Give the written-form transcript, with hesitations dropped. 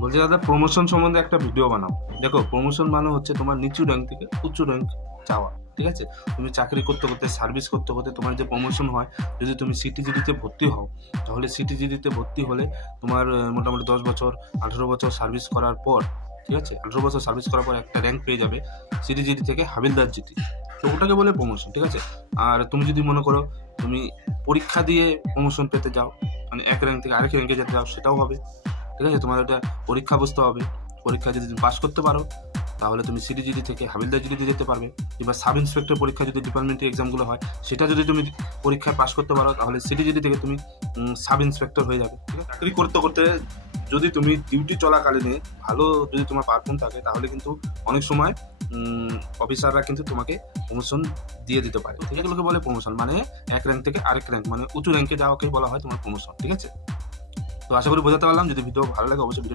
বলছি দাদা, প্রমোশন সম্বন্ধে একটা ভিডিও বানাও। দেখো, প্রমোশন মানে হচ্ছে তোমার নিচু র্যাঙ্ক থেকে উচ্চ র্যাঙ্ক যাওয়া। ঠিক আছে? তুমি চাকরি করতে করতে, সার্ভিস করতে করতে তোমার যে প্রমোশন হয়, যদি তুমি সিটিজিডিতে ভর্তি হও, তাহলে সিটিজিডিতে ভর্তি হলে তোমার মোটামুটি 10 বছর 18 বছর সার্ভিস করার পর, ঠিক আছে, 18 বছর সার্ভিস করার পর একটা র্যাঙ্ক পেয়ে যাবে সিটিজিডি থেকে হাবিলদার জিডি। তো ওটাকে বলে প্রমোশন। ঠিক আছে? আর তুমি যদি মনে করো তুমি পরীক্ষা দিয়ে প্রমোশন পেতে যাও, মানে এক র্যাঙ্ক থেকে আরেক র্যাঙ্কে যেতে যাও, সেটাও হবে। ঠিক আছে? তোমার একটা পরীক্ষা বসতে হবে। পরীক্ষা যদি তুমি পাস করতে পারো, তাহলে তুমি সিটিজিডি থেকে হাবিলদার জিডিতে যেতে পারবে। কিংবা সাব ইন্সপেক্টর পরীক্ষা যদি ডিপার্টমেন্টের এক্সামগুলো হয়, সেটা যদি তুমি পরীক্ষায় পাস করতে পারো, তাহলে সিটিজিডি থেকে তুমি সাব ইন্সপেক্টর হয়ে যাবে। ঠিক আছে? চাকরি করতে করতে যদি তুমি ডিউটি চলাকালীনে ভালো যদি তোমার পারফর্ম থাকে, তাহলে কিন্তু অনেক সময় অফিসাররা কিন্তু তোমাকে প্রমোশন দিয়ে দিতে পারে। ঠিক আছে? এগুলোকে বলে প্রমোশন, মানে এক র্যাঙ্ক থেকে আরেক র্যাঙ্ক, মানে উঁচু র্যাঙ্কে যাওয়াকে বলা হয় তোমার প্রমোশন। ঠিক আছে? তো আশা করি বোঝাতে পারলাম। যদি ভিডিও ভালো লাগে অবশ্যই ভিডিও